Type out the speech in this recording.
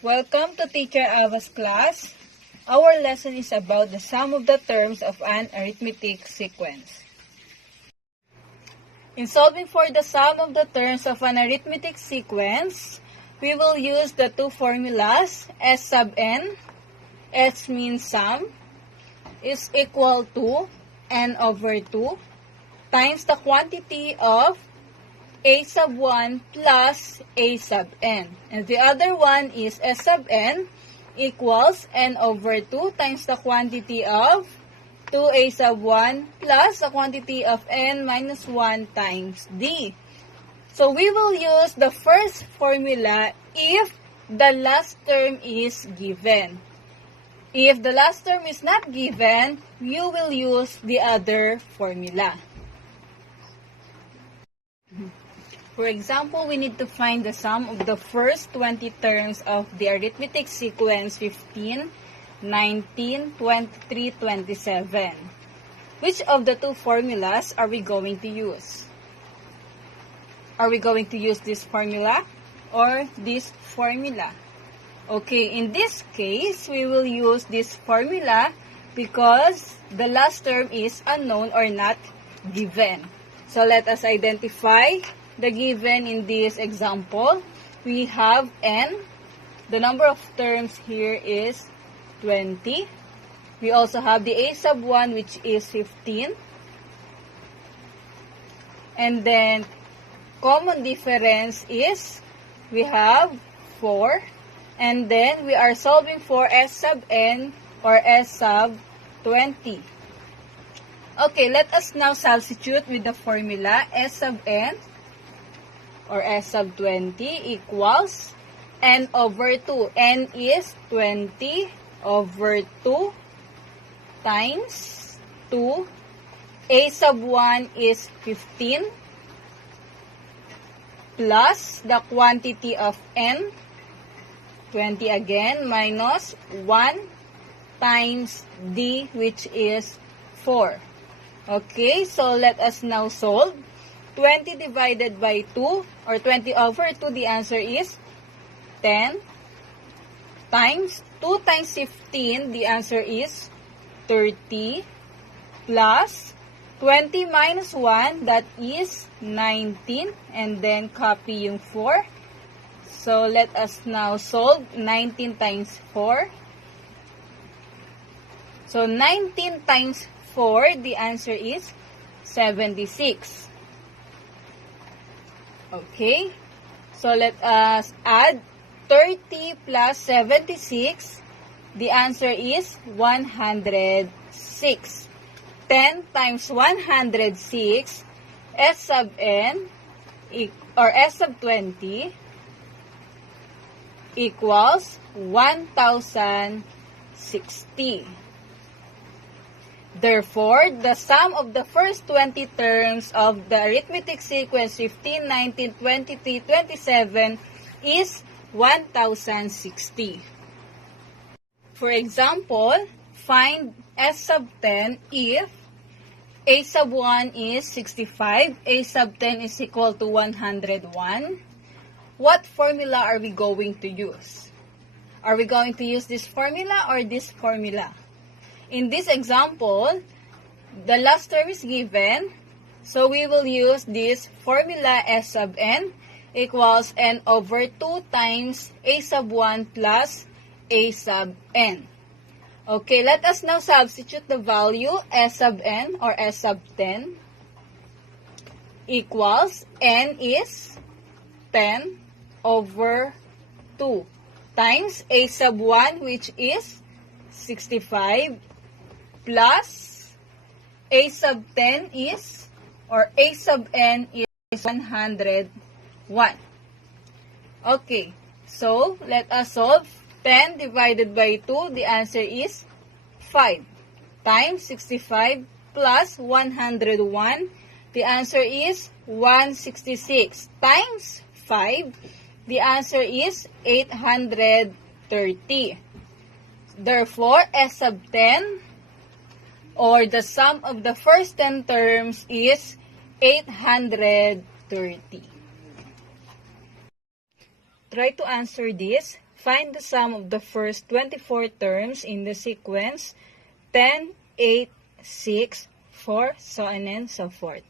Welcome to Teacher Ava's class. Our lesson is about the sum of the terms of an arithmetic sequence. In solving for the sum of the terms of an arithmetic sequence, we will use the two formulas. S sub n, S means sum, is equal to n over 2 times the quantity of a sub 1 plus a sub n. And the other one is S sub n equals n over 2 times the quantity of 2a sub 1 plus the quantity of n minus 1 times d. So we will use the first formula if the last term is given. If the last term is not given, you will use the other formula. For example, we need to find the sum of the first 20 terms of the arithmetic sequence 15, 19, 23, 27. Which of the two formulas are we going to use? Are we going to use this formula or this formula? Okay, in this case, we will use this formula because the last term is unknown or not given. So let us identify the given in this example. We have n. The number of terms here is 20. We also have the a sub 1, which is 15. And then common difference is we have 4. And then we are solving for S sub n or S sub 20. Okay, let us now substitute with the formula S sub n or S sub 20 equals n over 2. N is 20 over 2 times 2. A sub 1 is 15 plus the quantity of n, 20 again, minus 1 times d, which is 4. Okay, so let us now solve. 20 divided by 2 or 20 over 2, the answer is 10 times 2 times 15, the answer is 30 plus 20 minus 1, that is 19, and then copy yung 4. So let us now solve 19 times 4. So 19 times 4, the answer is 76. Okay, so let us add 30 plus 76. The answer is 106. 10 times 106, S sub n or S sub 20 equals 1060. Therefore, the sum of the first 20 terms of the arithmetic sequence 15, 19, 23, 27 is 1060. For example, find S sub 10 if A sub 1 is 65, A sub 10 is equal to 101. What formula are we going to use? Are we going to use this formula or this formula? In this example, the last term is given, so we will use this formula S sub n equals n over 2 times a sub 1 plus a sub n. Okay, let us now substitute the value S sub n or S sub 10 equals n is 10 over 2 times a sub 1, which is 65, plus a sub 10 is, or a sub n is 101. Okay, so let us solve. 10 divided by 2, the answer is 5 times 65 plus 101, the answer is 166 times 5, the answer is 830. Therefore, S sub 10 or the sum of the first 10 terms is 830. Try to answer this. Find the sum of the first 24 terms in the sequence 10, 8, 6, 4, so on and so forth.